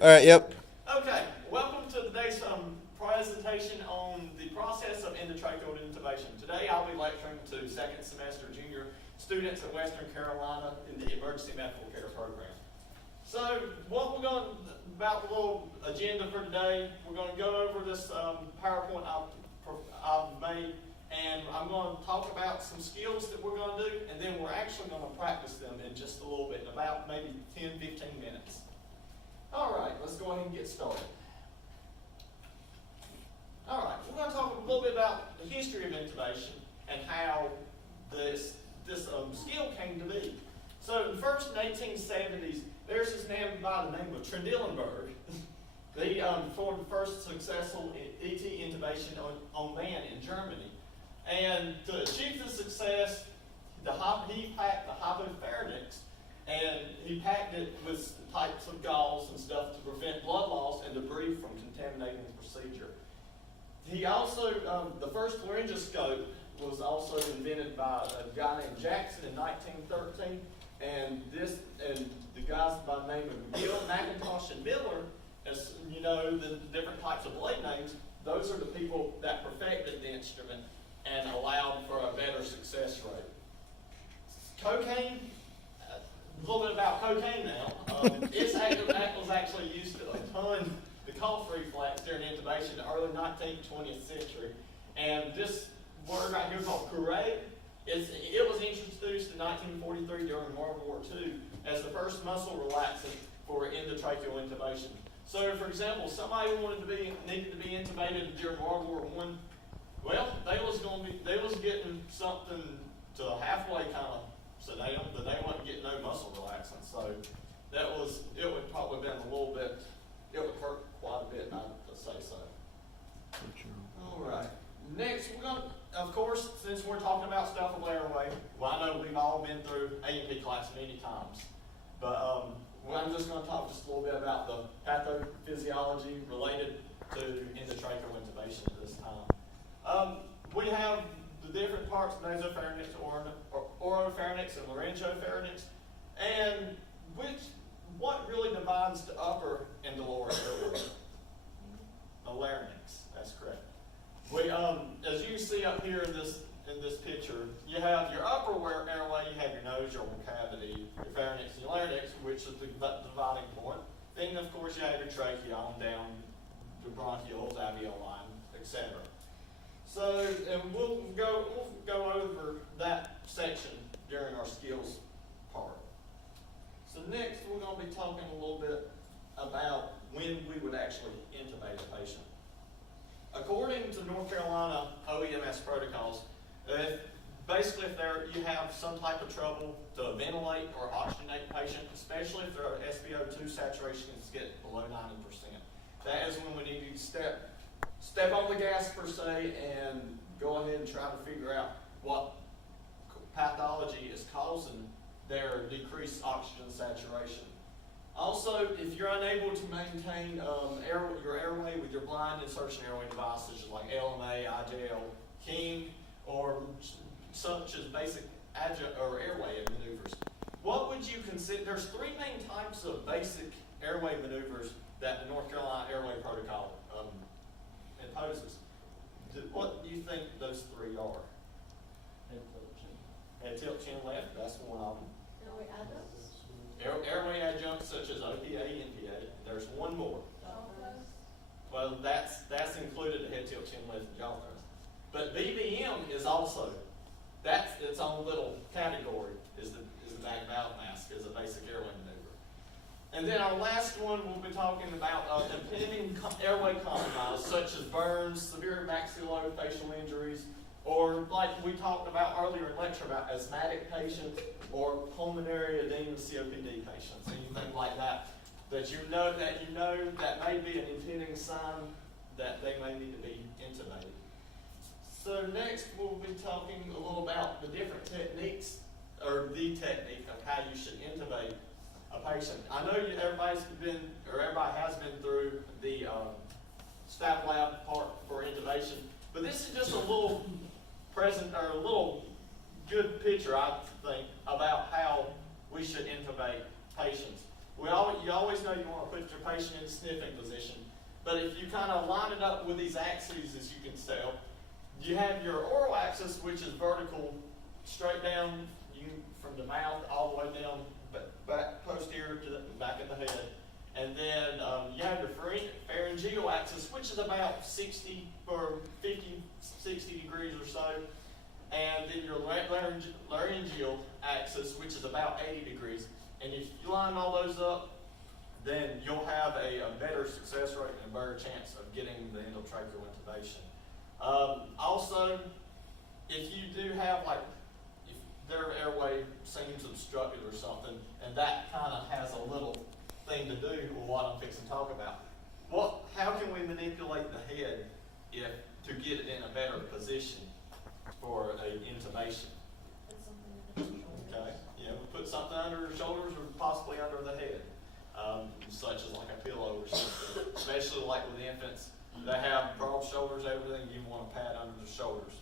All right, yep. Okay, welcome to today's presentation on the process of endotracheal intubation. Today I'll be lecturing to second semester junior students at Western Carolina in the emergency medical care program. So what we're going to, about the little agenda for today, we're going to go over this PowerPoint I've made, and I'm going to talk about some skills that we're going to do, and then we're actually going to practice them in just a little bit, in about maybe 10, 15 minutes. All right, let's go ahead and get started. All right, we're going to talk a little bit about the history of intubation and how this skill came to be. So first in the 1870s, there's this man by the name of Trendelenburg. He performed the first successful ET intubation on man in Germany. And to achieve this success, he packed the hypopharynx, and he packed it with types of gauze and stuff to prevent blood loss and debris from contaminating the procedure. He also, the first laryngoscope was also invented by a guy named Jackson in 1913, and the guys by the name of Gill, McIntosh, and Miller, as you know, the different types of blade names, those are the people that perfected the instrument and allowed for a better success rate. Cocaine, a little bit about cocaine now. It was actually used to fund the cough reflex during intubation in the early 19th, 20th century. And this word right here called curare, it was introduced in 1943 during World War II as the first muscle relaxant for endotracheal intubation. So, for example, somebody needed to be intubated during World War I. Well, they was getting something to halfway kind of sedate, but they wasn't getting no muscle relaxant. So it would probably been a little bit, it would hurt quite a bit not to say so. All right. Next, we're going to, of course, since we're talking about stuff of airway, well, I know we've all been through A&P class many times, but I'm just going to talk just a little bit about the pathophysiology related to endotracheal intubation at this time. We have the different parts, nasopharynx, oropharynx, and laryngopharynx, and what really divides the upper and the lower airway? The larynx, that's correct. As you see up here in this picture, you have your upper airway, you have your nose, your cavity, your pharynx, and your larynx, which is the dividing point. Then, of course, you have your trachea on down, the bronchioles, alveoli, etc. So, and we'll go over that section during our skills part. So next, we're going to be talking a little bit about when we would actually intubate a patient. According to North Carolina OEMS protocols, basically if you have some type of trouble to ventilate or oxygenate the patient, especially if their SpO2 saturation gets below 90%, that is when we need to step on the gas per se and go ahead and try to figure out what pathology is causing their decreased oxygen saturation. Also, if you're unable to maintain your airway with your blind insertion airway devices like LMA, IJL, King, or such as basic airway maneuvers, what would you consider? There's three main types of basic airway maneuvers that the North Carolina Airway Protocol imposes. What do you think those three are? Head tilt, chin left, that's one of them. Airway adjuncts such as OPA, NPA. There's one more. Well, that's included the head tilt, chin left, and jaw thrust. But BVM is also, that's its own little category, is the back valve mask as a basic airway maneuver. And then our last one, we'll be talking about impending airway compromise, such as burns, severe maxillofacial injuries, or like we talked about earlier in lecture about asthmatic patients or pulmonary edema COPD patients, anything like that, that you know that may be an impending sign that they may need to be intubated. So next we'll be talking a little about the different techniques, or the technique of how you should intubate a patient. I know everybody has been through the staff lab part for intubation, but this is just a little good picture, I think, about how we should intubate patients. You always know you want to put your patient in a sniffing position, but if you kind of line it up with these axes, as you can tell, you have your oral axis, which is vertical, straight down from the mouth all the way down back posterior to the back of the head. And then you have your pharyngeal axis, which is about 60 degrees or so. And then your laryngeal axis, which is about 80 degrees. And if you line all those up, then you'll have a better success rate and a better chance of getting the endotracheal intubation. Also, if you do have, like, if their airway seems obstructed or something, and that kind of has a little thing to do with what I'm fixing to talk about. How can we manipulate the head to get it in a better position for an intubation? Okay, yeah, we put something under the shoulders or possibly under the head, such as like a pillow or something. Especially like with infants, they have broad shoulders, everything. You want a pad under the shoulders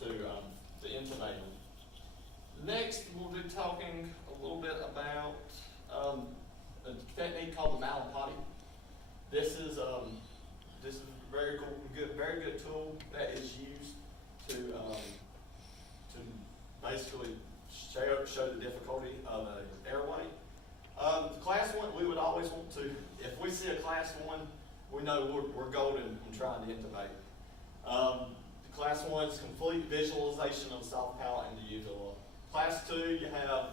to intubate them. Next, we'll be talking a little bit about a technique called the Malin potty. This is a very cool, very good tool that is used to basically show the difficulty of an airway. Class 1, we would always want to, if we see a class 1, we know we're golden in trying to intubate. Class 1 is complete visualization of the soft palate and the uvula. Class 2, you have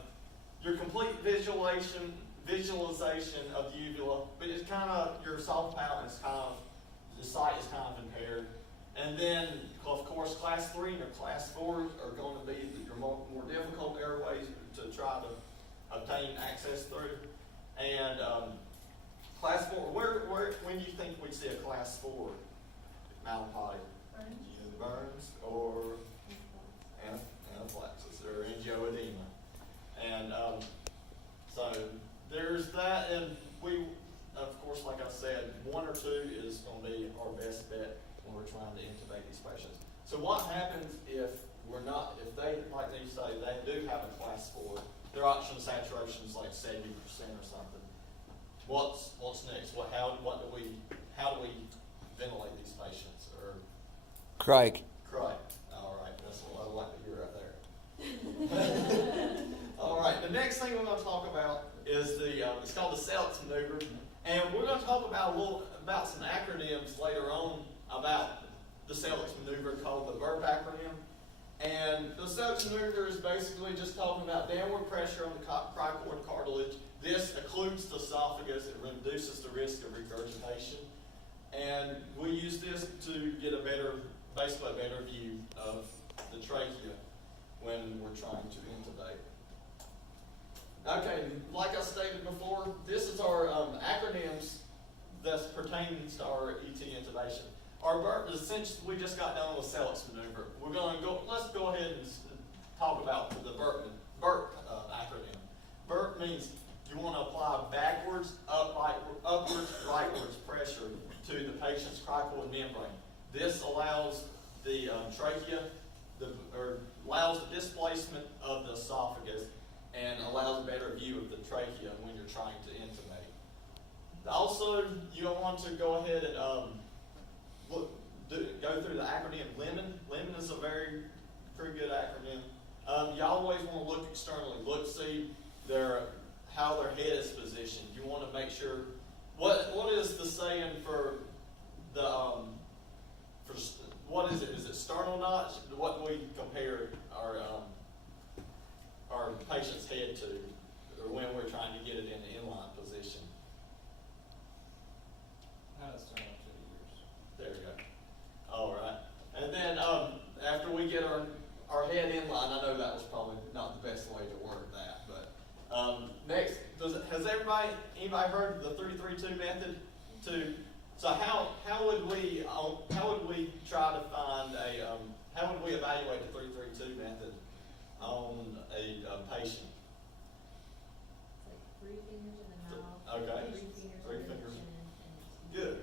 your complete visualization of the uvula, but it's kind of, your soft palate is kind of, the sight is kind of impaired. And then, of course, class 3 and your class 4 are going to be your more difficult airways to try to obtain access through. And class 4, when do you think we'd see a class 4 Malin potty? Burns or anaphylaxis or angioedema. And so there's that, and we, of course, like I said, 1 or 2 is going to be our best bet when we're trying to intubate these patients. So what happens if they, like they say, they do have a class 4, their oxygen saturation is like 70% or something. What's next? How do we ventilate these patients? Or Craig. All right, that's what I like to hear right there. All right, the next thing we're going to talk about is it's called the Selleck's maneuver, and we're going to talk about some acronyms later on about the Selleck's maneuver, called the BURP acronym. And the Selleck's maneuver is basically just talking about downward pressure on the cricoid cartilage. This occludes the esophagus. It reduces the risk of regurgitation. And we use this to get basically a better view of the trachea when we're trying to intubate. Okay, like I stated before, this is our acronyms that pertains to our ET intubation. Our BURP is essentially, we just got done with Selleck's maneuver. Let's go ahead and talk about the BURP acronym. BURP means you want to apply backwards, upwards, rightwards pressure to the patient's cricoid membrane. This allows the trachea, allows the displacement of the esophagus and allows a better view of the trachea when you're trying to intubate. Also, you want to go ahead and go through the acronym LEMON. LEMON is a pretty good acronym. You always want to look externally, see how their head is positioned. You want to make sure what is the saying for the what is it? Is it sternal notch? What we compare our patient's head to, or when we're trying to get it in the inline position. There we go. All right. And then after we get our head in line, I know that was probably not the best way to word that, but next, has anybody heard of the 3-3-2 method? So how would we try to find how would we evaluate the 3-3-2 method on a patient? Like 3 fingers in the mouth. Okay. 3 fingers. Good.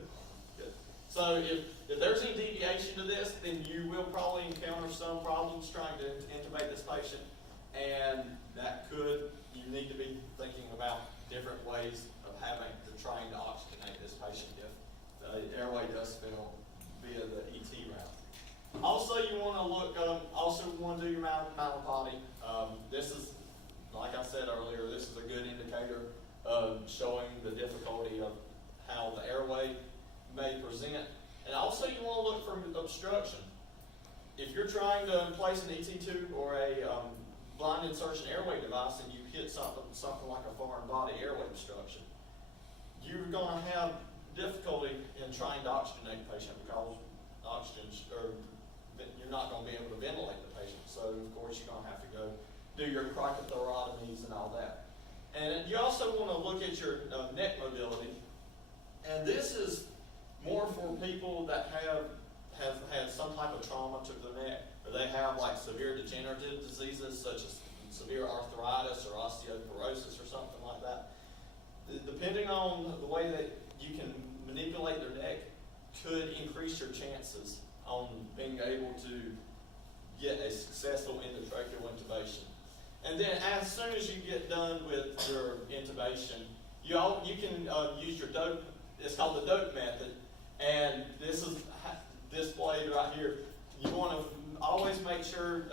So if there's any deviation to this, then you will probably encounter some problems trying to intubate this patient, and you need to be thinking about different ways trying to oxygenate this patient if the airway does fail via the ET route. Also, you want to look. Also, want to do your malapody. This is, like I said earlier, this is a good indicator of showing the difficulty of how the airway may present. And also, you want to look for obstruction. If you're trying to place an ET tube or a blind insertion airway device and you hit something like a foreign body airway obstruction, you're going to have difficulty in trying to oxygenate the patient because you're not going to be able to ventilate the patient. So, of course, you're going to have to go do your cricothyrotomies and all that. And you also want to look at your neck mobility. And this is more for people that have had some type of trauma to the neck, or they have like severe degenerative diseases such as severe arthritis or osteoporosis or something like that. Depending on the way that you can manipulate their neck could increase your chances on being able to get a successful endotracheal intubation. And then as soon as you get done with your intubation, you can use your dope. It's called the dope method, and this is displayed right here. You want to always make sure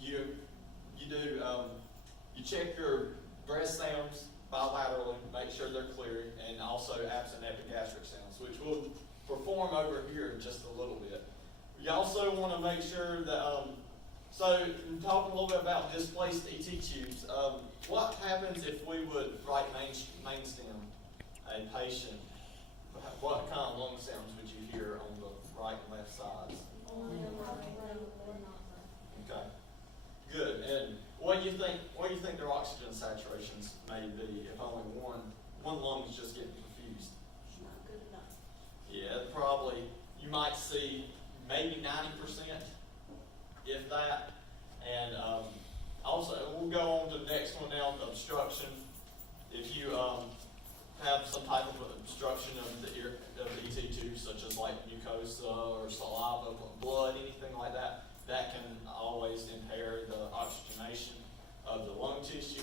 you check your breath sounds bilaterally, make sure they're clear, and also absent epigastric sounds, which we'll perform over here in just a little bit. You also want to make sure that, so talking a little bit about displaced ET tubes, what happens if we would right main stem a patient? What kind of lung sounds would you hear on the right and left sides? Okay, good. And what do you think their oxygen saturations may be if only one lung is just getting confused? Not good enough. Yeah, probably you might see maybe 90%, if that. And also, we'll go on to the next one now, obstruction. If you have some type of obstruction of the ET tube, such as like mucosa or saliva, blood, anything like that, that can always impair the oxygenation of the lung tissue.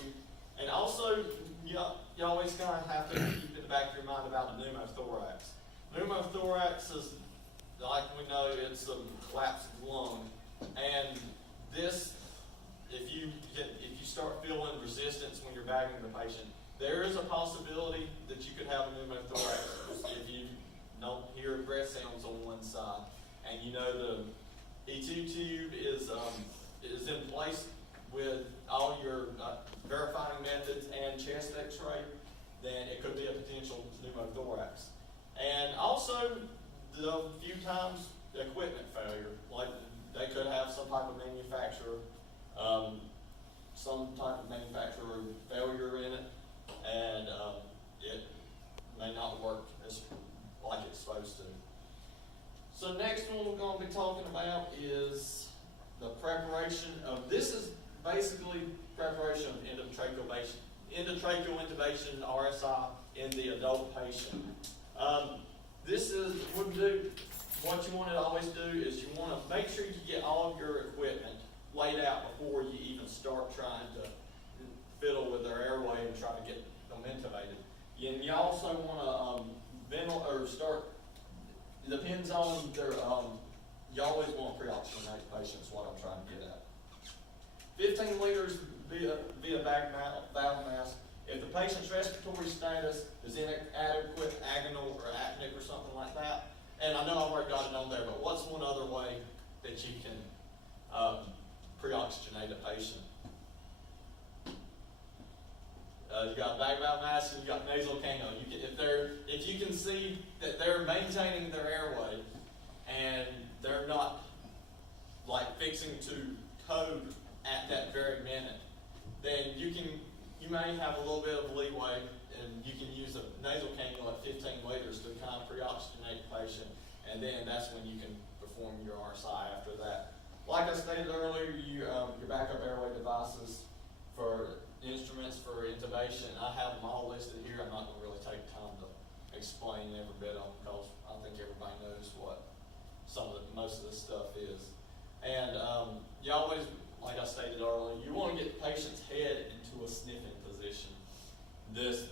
And also, you always kind of have to keep in the back of your mind about a pneumothorax. Pneumothorax is, like we know, it's a collapsed lung, and this, if you start feeling resistance when you're bagging the patient, there is a possibility that you could have a pneumothorax if you don't hear breath sounds on one side, and you know the ET tube is in place with all your verifying methods and chest X-ray, then it could be a potential pneumothorax. And also, the few times equipment failure, like they could have some type of manufacturer failure in it, and it may not work as like it's supposed to. So next one we're going to be talking about is the preparation of, this is basically preparation of endotracheal intubation, RSI, in the adult patient. This is, what you want to always do is you want to make sure you get all of your equipment laid out before you even start trying to fiddle with their airway and try to get them intubated. And you also want to start, it depends on their, you always want to pre-oxygenate patients, what I'm trying to get at. 15 liters via valve mask. If the patient's respiratory status is inadequate, agonal, or apneic, or something like that, and I know I've already got it on there, but what's one other way that you can pre-oxygenate a patient? You got bag valve mask and you got nasal cannula. If you can see that they're maintaining their airway and they're not like fixing to code at that very minute, then you may have a little bit of leeway, and you can use a nasal cannula at 15 liters to kind of pre-oxygenate the patient, and then that's when you can perform your RSI after that. Like I stated earlier, your backup airway devices for instruments for intubation, I have them all listed here. I'm not going to really take time to explain every bit of them because I think everybody knows what most of this stuff is. And you always, like I stated earlier, you want to get the patient's head into a sniffing position. This,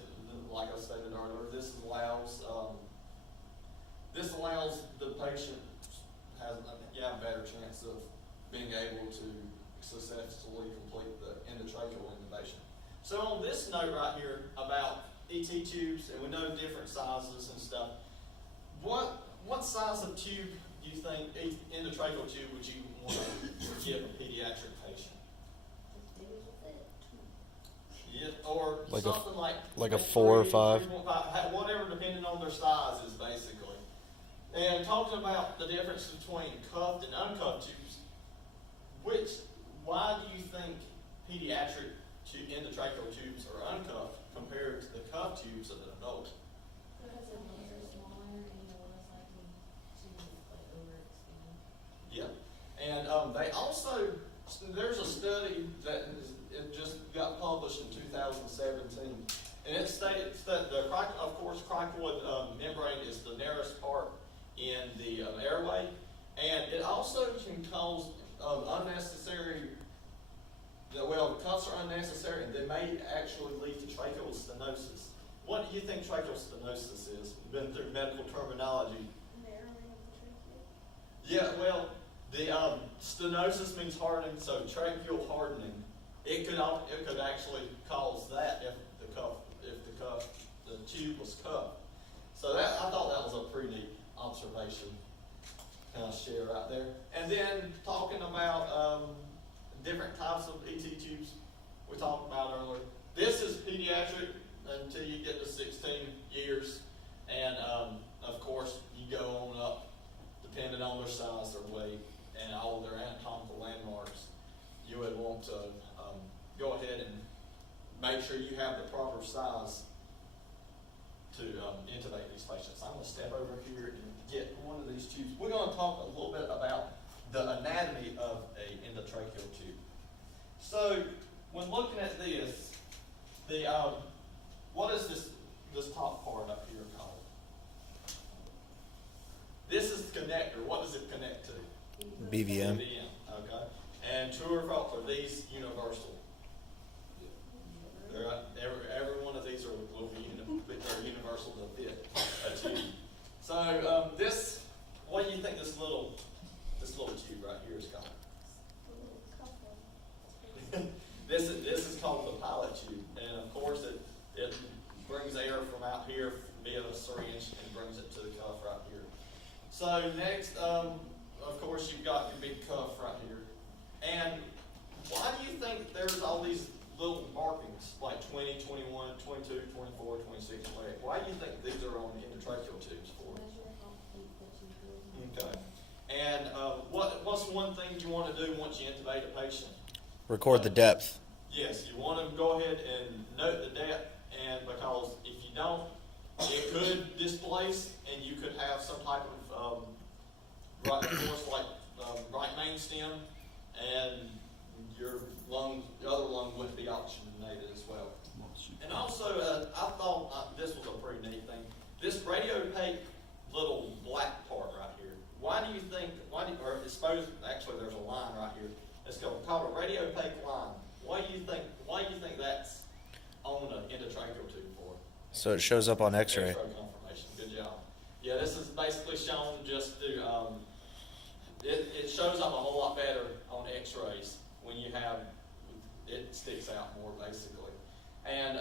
like I stated earlier, this is note right here about ET tubes, and we know different sizes and stuff. What size of tube do you think, endotracheal tube, would you want to give a pediatric patient? Yeah, or Like something like a 4 or 5? 3.5, whatever, depending on their sizes, basically. And talking about the difference between cuffed and uncuffed tubes, why do you think pediatric endotracheal tubes are uncuffed compared to the cuffed tubes of an adult? Because the ones are smaller and you're less likely to like overextend. Yeah, and they also, there's a study that it just got published in 2017, and it states that of course, cricoid membrane is the narrowest part in the airway, and it also can cause unnecessary. Well, cuffs are unnecessary, and they may actually lead to tracheal stenosis. What do you think tracheal stenosis is? You've been through medical terminology. Narrowing of the Yeah, well, the stenosis means hardening, so tracheal hardening. It could actually cause that if the tube was cuffed. So I thought that was a pretty neat observation. Kind of share right there. And then talking about different types of ET tubes we talked about earlier. This is pediatric until you get to 16 years, and of course you go on up depending on their size, their weight, and all of their anatomical landmarks. You would want to go ahead and make sure you have the proper size to intubate these patients. I'm going to step over here and get one of these tubes. We're going to talk a little bit about the anatomy of a endotracheal tube. So, when looking at this, what is this top part up here called? This is the connector. What does it connect to? BVM. Okay. And true or false, are these universal? They're, every one of these will be they're universal to fit a tube. So what do you think this little tube right here is called? This is called the pilot tube, and of course it brings air from out here via a syringe and brings it to the cuff right here. So next, of course, you've got your big cuff right here. And why do you think there's all these little markings, like 20, 21, 22, 24, 26, 28? Why do you think these are on the endotracheal tubes for? Measure how deep the tube is. Okay. And what's one thing you want to do once you intubate a patient? Record the depth. Yes, you want to go ahead and note the depth, and because if you don't, it could displace, and you could have some type of right force like right main stem, and your other lung wouldn't be oxygenated as well. And also, I thought this was a pretty neat thing. This radiopaque little black part right here. Why do you think? Or it's supposed actually there's a line right here. It's called a radiopaque line. Why do you think that's on an endotracheal tube for? So it shows up on X-ray. X-ray confirmation. Good job. Yeah, this is basically shown just to, it shows up a whole lot better on X-rays when you have, it sticks out more basically. And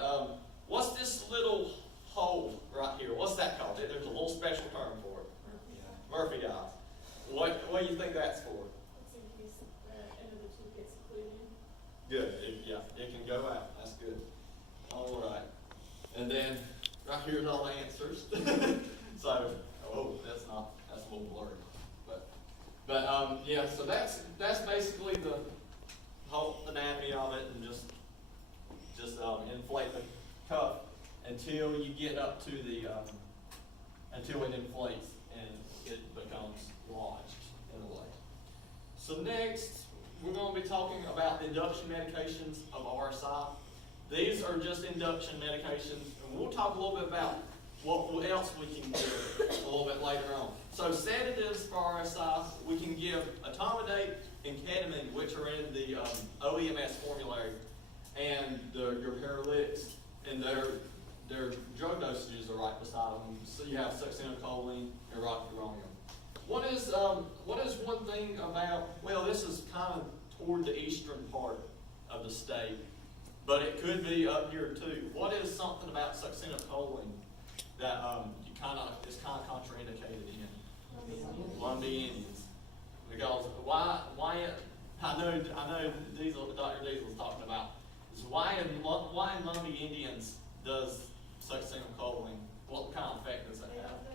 what's this little hole right here? What's that called? There's a little special term for it. Murphy eyes. What do you think that's for? It's in case the end of the tube gets occluded. Good. It can go out. That's good. All right. And then right here's all the answers. So, that's a little blurry. But yeah. So that's basically the whole anatomy of it, and just inflate the cuff until you get up to the until it inflates and it becomes lodged in a way. So next, we're going to be talking about the induction medications of RSI. These are just induction medications, and we'll talk a little bit about what else we can do a little bit later on. So sedatives for RSI, we can give etomidate and ketamine, which are in the OEMS formulary, and your paralytics, and their drug dosages are right beside them. So you have succinylcholine and rocuronium. What is one thing about, well, this is kind of toward the eastern part of the state, but it could be up here too. What is something about succinylcholine that you is kind of contraindicated in? Lumbee Indians. Because why I know Dr. Diesel was talking about is why in Lumbee Indians does succinylcholine, what kind of effect does that have?